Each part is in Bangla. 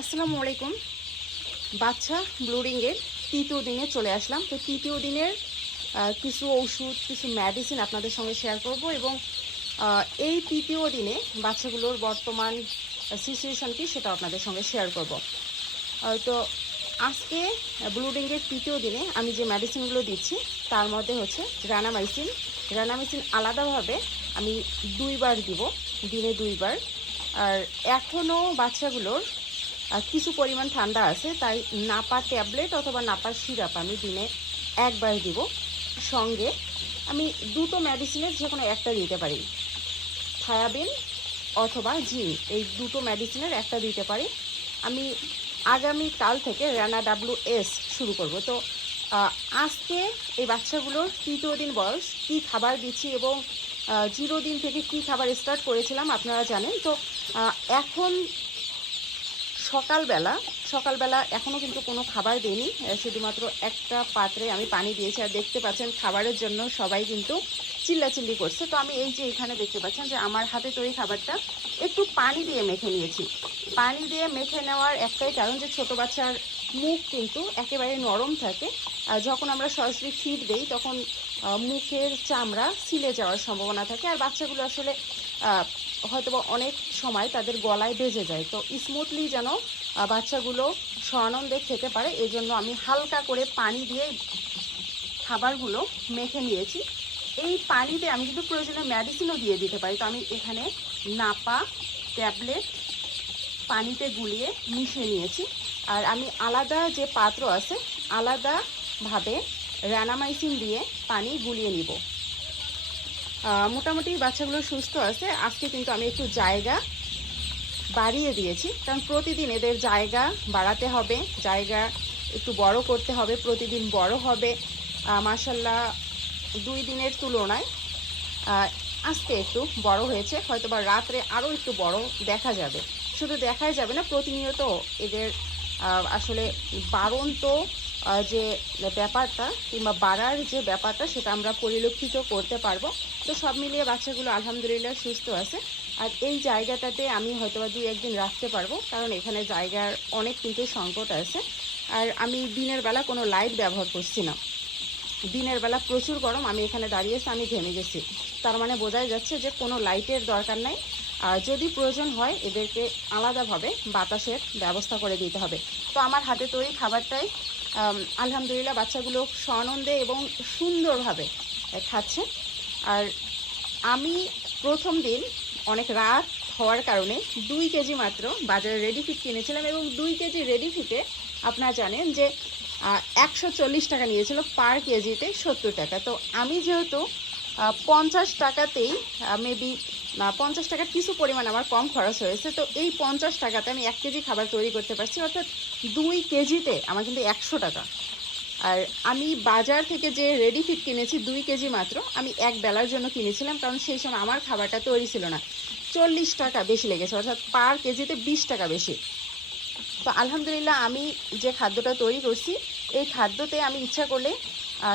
আসসালামু আলাইকুম। বাচ্চা ব্লুডিংয়ের তৃতীয় দিনে চলে আসলাম। তো তৃতীয় দিনের কিছু ওষুধ, কিছু মেডিসিন আপনাদের সঙ্গে শেয়ার করব এবং এই তৃতীয় দিনে বাচ্চাগুলোর বর্তমান সিচুয়েশান কি সেটা আপনাদের সঙ্গে শেয়ার করব। তো আজকে ব্লুডিংয়ের তৃতীয় দিনে আমি যে মেডিসিনগুলো দিচ্ছি, তার মধ্যে হচ্ছে রানামাইসিন রানামাইসিন আলাদাভাবে আমি দুইবার দিব, দিনে দুইবার। আর এখনও বাচ্চাগুলোর কিছু পরিমাণ ঠান্ডা আছে, তাই নাপা ট্যাবলেট অথবা নাপার সিরাপ আমি দিনে একবার দিব। সঙ্গে আমি দুটো মেডিসিনের যে কোনো একটা দিতে পারি। থায়াবিন অথবা জিন এই দুটো মেডিসিনের একটা দিতে পারি। আমি আগামী কাল থেকে রানা ডাব্লু এস শুরু করব। তো আজকে এই বাচ্চাগুলোর তৃতীয় দিন বয়স, কী খাবার দিচ্ছি এবং জিরো দিন থেকে কী খাবার স্টার্ট করেছিলাম আপনারা জানেন। তো এখন সকালবেলা সকালবেলা এখনও কিন্তু কোনো খাবার দিইনি। শুধুমাত্র একটা পাত্রে আমি পানি দিয়েছি। আর দেখতে পাচ্ছেন, খাবারের জন্য সবাই কিন্তু চিল্লাচিল্লি করছে। তো আমি এই যে এখানে দেখতে পাচ্ছেন যে আমার হাতে তৈরি খাবারটা একটু পানি দিয়ে মেখে নিয়েছি। পানি দিয়ে মেখে নেওয়ার একটাই কারণ যে ছোট বাচ্চার মুখ কিন্তু একেবারে নরম থাকে। আর যখন আমরা সরাসরি ফিড দেই তখন মুখের চামড়া সিলে যাওয়ার সম্ভাবনা থাকে। আর বাচ্চাগুলো আসলে আহ, হয়তোবা অনেক সময় তাদের গলায় বেজে যায়। তো স্মুথলি যেন বাচ্চাগুলো স্বানন্দে খেতে পারে এই জন্য আমি হালকা করে পানি দিয়ে খাবারগুলো মেখে নিয়েছি। এই পানিতে আমি কিন্তু প্রয়োজনীয় মেডিসিনও দিয়ে দিতে পারি। তো আমি এখানে নাপা ট্যাবলেট পানিতে গুলিয়ে মিশিয়ে নিয়েছি। আর আমি আলাদা যে পাত্র আছে, আলাদাভাবে রানামাইসিন দিয়ে পানি গুলিয়ে নিব। মোটামুটি বাচ্চাগুলো সুস্থ আছে। আজকে কিন্তু আমি একটু জায়গা বাড়িয়ে দিয়েছি। কারণ প্রতিদিন এদের জায়গা বাড়াতে হবে, জায়গা একটু বড় করতে হবে, প্রতিদিন বড় হবে। মাসাল্লাহ দুই দিনের তুলনায় আজকে একটু বড় হয়েছে হয়তো বা রাত্রে আরও একটু বড় দেখা যাবে। শুধু দেখাই যাবে না, প্রতিনিয়ত এদের আসলে বাড়ন্ত যে ব্যাপারটা কিংবা বাড়ার যে ব্যাপারটা, সেটা আমরা পরিলক্ষিত করতে পারব। তো সব মিলিয়ে বাচ্চাগুলো আলহামদুলিল্লাহ সুস্থ আছে। আর এই জায়গাটাতে আমি হয়তো বা দুই একদিন রাখতে পারব, কারণ এখানে জায়গার অনেক কিন্তু সংকট আছে। আর আমি দিনের বেলা কোনো লাইট ব্যবহার করছি না। দিনের বেলা প্রচুর গরম, আমি এখানে দাঁড়িয়েছি আমি ঘেমে গেছি। তার মানে বোঝাই যাচ্ছে যে কোনো লাইটের দরকার নাই। আর যদি প্রয়োজন হয়, এদেরকে আলাদাভাবে বাতাসের ব্যবস্থা করে দিতে হবে। তো আমার হাতে তৈরি খাবারটাই। আলহামদুলিল্লাহ বাচ্চাগুলো স্বানন্দে এবং সুন্দরভাবে খাচ্ছে। আর আমি প্রথম দিন অনেক রাত হওয়ার কারণে দুই কেজি মাত্র বাজারে রেডি ফিট কিনেছিলাম এবং দুই কেজি রেডি ফিটে আপনারা জানেন যে একশো চল্লিশ টাকা নিয়েছিল পার কেজিতে সত্তর টাকা। তো আমি যেহেতু পঞ্চাশ টাকাতেই মেবি পঞ্চাশ টাকার কিছু পরিমাণ আমার কম খরচ হয়েছে, তো এই পঞ্চাশ টাকাতে আমি এক কেজি খাবার তৈরি করতে পারছি, অর্থাৎ দুই কেজিতে আমার কিন্তু একশো টাকা। আর আমি বাজার থেকে যে রেডি ফিট কিনেছি দুই কেজি মাত্র, আমি এক বেলার জন্য কিনেছিলাম, কারণ সেই সময় আমার খাবারটা তৈরি ছিল না। চল্লিশ টাকা বেশি লেগেছে, অর্থাৎ পার কেজিতে বিশ টাকা বেশি। তো আলহামদুলিল্লাহ আমি যে খাদ্যটা তৈরি করছি, এই খাদ্যতে আমি ইচ্ছা করলে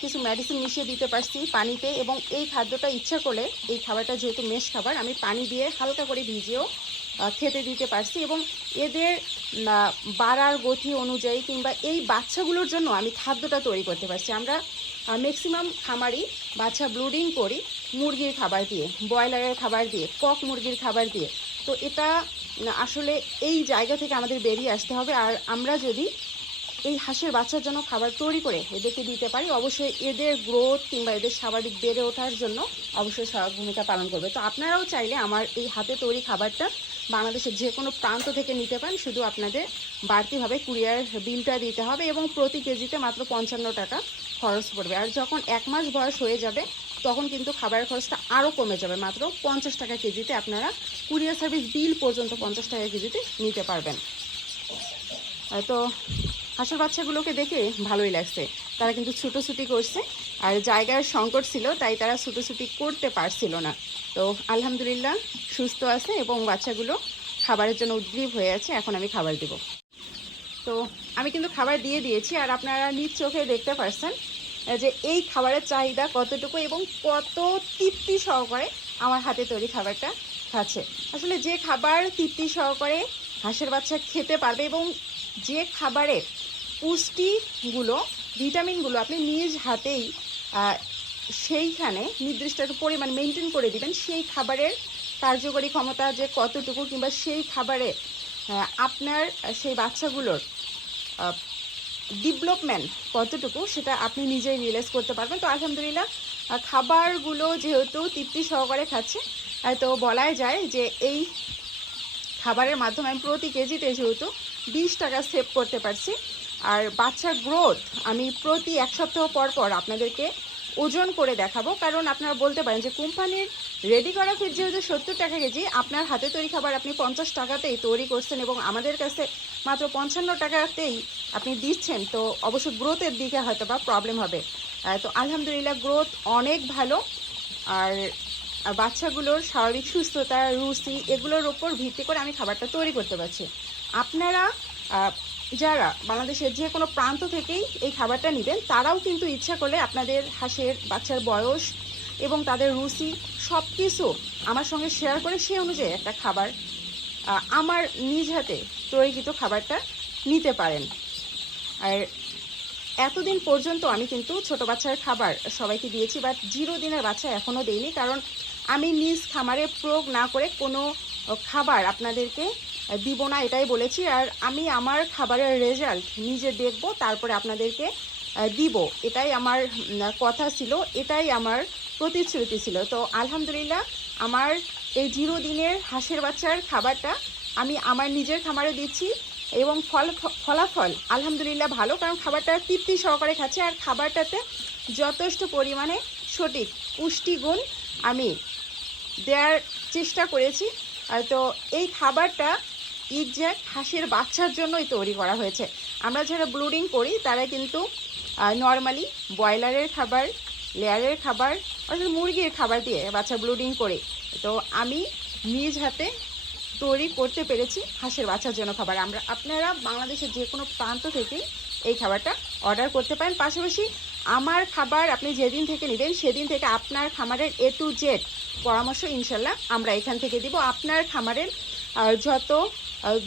কিছু মেডিসিন মিশিয়ে দিতে পারছি পানিতে এবং এই খাদ্যটা ইচ্ছা করলে, এই খাবারটা যেহেতু মেশ খাবার, আমি পানি দিয়ে হালকা করে ভিজিয়েও খেতে দিতে পারছি এবং এদের বাড়ার গতি অনুযায়ী কিংবা এই বাচ্চাগুলোর জন্য আমি খাদ্যটা তৈরি করতে পারছি। আমরা ম্যাক্সিমাম খামারই বাচ্চা ব্লুডিং করি মুরগির খাবার দিয়ে, ব্রয়লারের খাবার দিয়ে কক মুরগির খাবার দিয়ে। তো এটা আসলে এই জায়গা থেকে আমাদের বেরিয়ে আসতে হবে। আর আমরা যদি এই হাঁসের বাচ্চার জন্য খাবার তৈরি করে এদেরকে দিতে পারি, অবশ্যই এদের গ্রোথ কিংবা এদের স্বাভাবিক বেড়ে ওঠার জন্য অবশ্যই ভূমিকা পালন করবে। তো আপনারাও চাইলে আমার এই হাতে তৈরি খাবারটা বাংলাদেশের যে কোনো প্রান্ত থেকে নিতে পারেন। শুধু আপনাদের বাড়তিভাবে কুরিয়ার বিলটা দিতে হবে এবং প্রতি কেজিতে মাত্র পঞ্চান্ন টাকা খরচ পড়বে। আর যখন এক মাস বয়স হয়ে যাবে তখন কিন্তু খাবারের খরচটা আরও কমে যাবে। মাত্র পঞ্চাশ টাকা কেজিতে আপনারা কুরিয়ার সার্ভিস বিল পর্যন্ত পঞ্চাশ টাকা কেজিতে নিতে পারবেন। তো হাঁসের বাচ্চাগুলোকে দেখে ভালোই লাগছে। তারা কিন্তু ছুটোছুটি করছে। আর জায়গার সংকট ছিল, তাই তারা ছুটোছুটি করতে পারছিল না। তো আলহামদুলিল্লাহ সুস্থ আছে এবং বাচ্চাগুলো খাবারের জন্য উদ্গ্রীব হয়ে আছে। এখন আমি খাবার দেব। তো আমি কিন্তু খাবার দিয়ে দিয়েছি, আর আপনারা নিজ চোখে দেখতে পারছেন যে এই খাবারের চাহিদা কতটুকু এবং কত তৃপ্তি সহকারে আমার হাতে তৈরি খাবারটা খাচ্ছে আসলে যে খাবার তৃপ্তি সহকারে হাঁসের বাচ্চা খেতে পারবে এবং যে খাবারের পুষ্টিগুলো, ভিটামিনগুলো আপনি নিজ হাতেই সেইখানে নির্দিষ্ট একটা পরিমাণ মেনটেন করে দিবেন, সেই খাবারের কার্যকরী ক্ষমতা যে কতটুকু কিংবা সেই খাবারে আপনার সেই বাচ্চাগুলোর ডেভেলপমেন্ট কতটুকু সেটা আপনি নিজেই রিয়েলাইজ করতে পারবেন। তো আলহামদুলিল্লাহ খাবারগুলো যেহেতু তৃপ্তি সহকারে খাচ্ছে তো বলাই যায় যে এই খাবারের মাধ্যমে আমি প্রতি কেজিতে যেহেতু বিশ টাকা সেভ করতে পারছি। আর বাচ্চার গ্রোথ আমি প্রতি এক সপ্তাহ পর পর আপনাদেরকে ওজন করে দেখাবো। কারণ আপনারা বলতে পারেন যে কোম্পানির রেডি করা ফিড যেহেতু সত্তর টাকা কেজি, আপনার হাতে তৈরি খাবার আপনি পঞ্চাশ টাকাতেই তৈরি করছেন এবং আমাদের কাছে মাত্র পঞ্চান্ন টাকাতেই আপনি দিচ্ছেন, তো অবশ্য গ্রোথের দিকে হয়তো বা প্রবলেম হবে। তো আলহামদুলিল্লাহ গ্রোথ অনেক ভালো। আর বাচ্চাগুলোর স্বাভাবিক সুস্থতা, রুচি এগুলোর ওপর ভিত্তি করে আমি খাবারটা তৈরি করতে পারছি। আপনারা যারা বাংলাদেশের যে কোনো প্রান্ত থেকেই এই খাবারটা নেবেন, তারাও কিন্তু ইচ্ছা করলে আপনাদের হাঁসের, বাচ্চার বয়স এবং তাদের রুচি সব কিছু আমার সঙ্গে শেয়ার করে সেই অনুযায়ী একটা খাবার আমার নিজ হাতে তৈরিকৃত খাবারটা নিতে পারেন। আর এতদিন পর্যন্ত আমি কিন্তু ছোট বাচ্চার খাবার সবাইকে দিয়েছি বাট জিরো দিনের বাচ্চা এখনও দেইনি, কারণ আমি নিজ খামারে প্রয়োগ না করে কোনো খাবার আপনাদেরকে দিব না, এটাই বলেছি। আর আমি আমার খাবারের রেজাল্ট নিজে দেখব, তারপরে আপনাদেরকে দিব, এটাই আমার কথা ছিল, এটাই আমার প্রতিশ্রুতি ছিল। তো আলহামদুলিল্লাহ, আমার এই জিরো দিনের হাঁসের বাচ্চার খাবারটা আমি আমার নিজের খামারে দিচ্ছি এবং ফল, ফলাফল আলহামদুলিল্লাহ ভালো, কারণ খাবারটা তৃপ্তি সহকারে খাচ্ছে আর খাবারটাতে যথেষ্ট পরিমাণে সঠিক পুষ্টিগুণ আমি দেওয়ার চেষ্টা করেছি। তো এই খাবারটা ইজ্জাক হাঁসের বাচ্চার জন্যই তৈরি করা হয়েছে। আমরা যারা ব্লুডিং করি, তারা কিন্তু নর্মালি ব্রয়লারের খাবার লেয়ারের খাবার, অর্থাৎ মুরগির খাবার দিয়ে বাচ্চা ব্লুডিং করে। তো আমি নিজ হাতে তৈরি করতে পেরেছি হাঁসের বাচ্চার জন্য খাবার। আমরা, আপনারা বাংলাদেশের যে কোনো প্রান্ত থেকেই এই খাবারটা অর্ডার করতে পারেন। পাশাপাশি আমার খাবার আপনি যেদিন থেকে নেবেন, সেদিন থেকে আপনার খামারের এ টু জেড পরামর্শ ইনশাল্লাহ আমরা এখান থেকে দিব। আপনার খামারের যত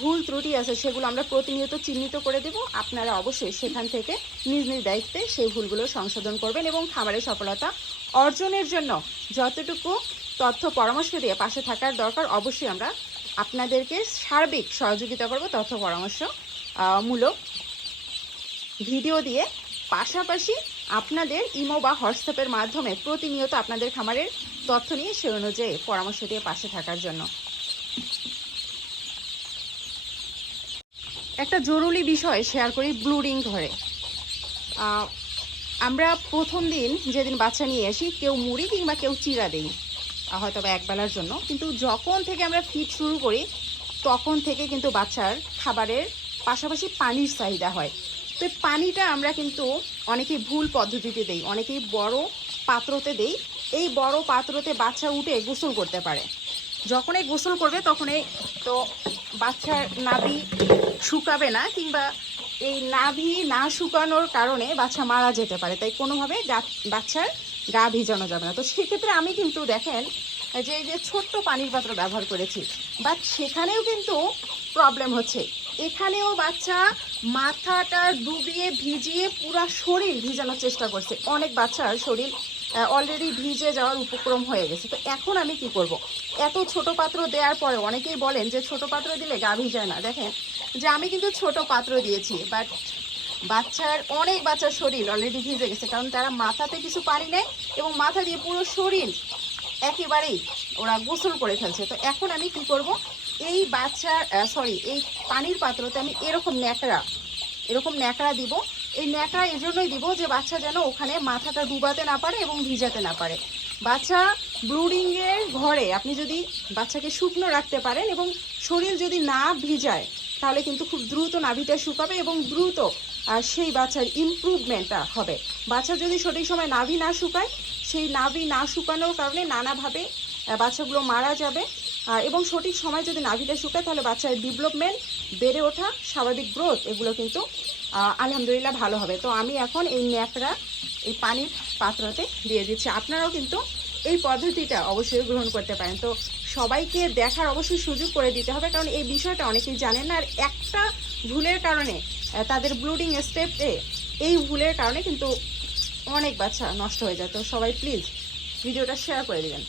ভুল ত্রুটি আছে সেগুলো আমরা প্রতিনিয়ত চিহ্নিত করে দেব। আপনারা অবশ্যই সেখান থেকে নিজ নিজ দায়িত্বে সেই ভুলগুলো সংশোধন করবেন এবং খামারের সফলতা অর্জনের জন্য যতটুকু তথ্য, পরামর্শ দিয়ে পাশে থাকার দরকার, অবশ্যই আমরা আপনাদেরকে সার্বিক সহযোগিতা করব তথ্য, পরামর্শ মূলক ভিডিও দিয়ে। পাশাপাশি আপনাদের ইমো বা হোয়াটসঅ্যাপের মাধ্যমে প্রতিনিয়ত আপনাদের খামারের তথ্য নিয়ে সে অনুযায়ী পরামর্শ দিয়ে পাশে থাকার জন্য। একটা জরুরি বিষয় শেয়ার করি ব্লুডিং ধরে। আহ, আমরা প্রথম দিন যেদিন বাচ্চা নিয়ে আসি কেউ মুড়ি কিংবা কেউ চিরা দেই হয়তো বা একবেলার জন্য। কিন্তু যখন থেকে আমরা ফিড শুরু করি তখন থেকে কিন্তু বাচ্চার খাবারের পাশাপাশি পানির চাহিদা হয়। তো পানিটা আমরা কিন্তু অনেকেই ভুল পদ্ধতিতে দেই অনেকেই বড় পাত্রতে দেই। এই বড় পাত্রতে বাচ্চা উঠে গোসল করতে পারে। যখন এই গোসল করবে তখন এই তো বাচ্চার নাভি শুকাবে না কিংবা এই নাভি না শুকানোর কারণে বাচ্চা মারা যেতে পারে। তাই কোনোভাবে গা- বাচ্চার গা ভিজানো যাবে না। তো সেক্ষেত্রে আমি কিন্তু দেখেন, যে এই যে ছোট্ট পানির পাত্র ব্যবহার করেছি, বাট সেখানেও কিন্তু প্রবলেম হচ্ছে। এখানেও বাচ্চা মাথাটা ডুবিয়ে ভিজিয়ে পুরা শরীর ভিজানোর চেষ্টা করছে। অনেক বাচ্চার শরীর অলরেডি ভিজে যাওয়ার উপক্রম হয়ে গেছে। তো এখন আমি কি করব। এত ছোট পাত্র দেওয়ার পরে অনেকেই বলেন যে ছোট পাত্র দিলে গা ভিজায় না। দেখেন, যে আমি কিন্তু ছোট পাত্র দিয়েছি বাট বাচ্চার অনেক বাচ্চার শরীর অলরেডি ভিজে গেছে, কারণ তারা মাথাতে কিছু পানি নেয় এবং মাথা দিয়ে পুরো শরীর একেবারেই ওরা গোসল করে ফেলছে। তো এখন আমি কি করব? এই বাচ্চার সরি এই পানির পাত্রতে আমি এরকম ন্যাকড়া এরকম ন্যাকড়া দিব এই ন্যাটা এই জন্যই দিব যে বাচ্চা যেন ওখানে মাথাটা ডুবাতে না পারে এবং ভিজাতে না পারে। বাচ্চা ব্লুডিংয়ের ঘরে আপনি যদি বাচ্চাকে শুকনো রাখতে পারেন এবং শরীর যদি না ভিজায়, তাহলে কিন্তু খুব দ্রুত নাভিটা শুকাবে এবং দ্রুত সেই বাচ্চার ইমপ্রুভমেন্টটা হবে। বাচ্চা যদি সঠিক সময় নাভি না শুকায়, সেই নাভি না শুকানোর কারণে নানাভাবে বাচ্চাগুলো মারা যাবে। এবং সঠিক সময় যদি নাভিটা শুকায়, তাহলে বাচ্চার ডেভেলপমেন্ট বেড়ে ওঠা, স্বাভাবিক গ্রোথ এগুলো কিন্তু আলহামদুলিল্লাহ ভালো হবে। তো আমি এখন এই ন্যাকড়া এই পানির পাত্রতে দিয়ে দিচ্ছি। আপনারাও কিন্তু এই পদ্ধতিটা অবশ্যই গ্রহণ করতে পারেন। তো সবাইকে দেখার অবশ্যই সুযোগ করে দিতে হবে, কারণ এই বিষয়টা অনেকেই জানেন না। আর একটা ভুলের কারণে তাদের ব্লুডিং স্টেপে এই ভুলের কারণে কিন্তু অনেক বাচ্চা নষ্ট হয়ে যায়। তো সবাই প্লিজ ভিডিওটা শেয়ার করে দিবেন।